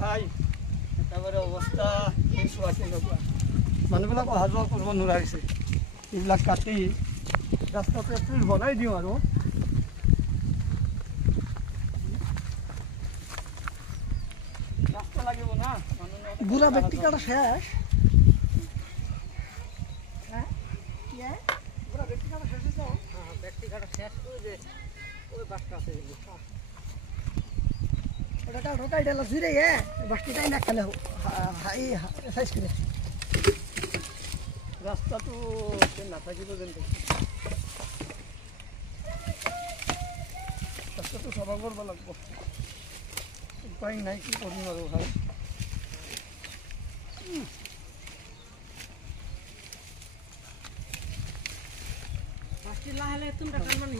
ভাই একেবাৰে অৱস্থা মানুহবিলাক অহা যোৱা কৰিব নোৱাৰা হৈছে এইবিলাক কাটি ৰাস্তাটো এপ্ৰিল বনাই দিওঁ আৰু রাস্তা লাগিব না বুড়া ব্যক্তি কাটা শেষ হ্যাঁ কি বুড়া ব্যক্তি কাটা শেষ হয়েছে হ্যাঁ ব্যক্তি কাটা শেষ করে যে ওই বাসটা আছে ওটা কাল রোকাই ডালা জুড়ে বাসটিটাই না খেলে হাই সাইজ করে রাস্তাটো না থাকিব যেন রাস্তাটো চাফা কৰিব লাগিব উপায় নাই কি কৰিম আৰু ভাই বাসটি লাহে লাহে তোমৰা কাৰণ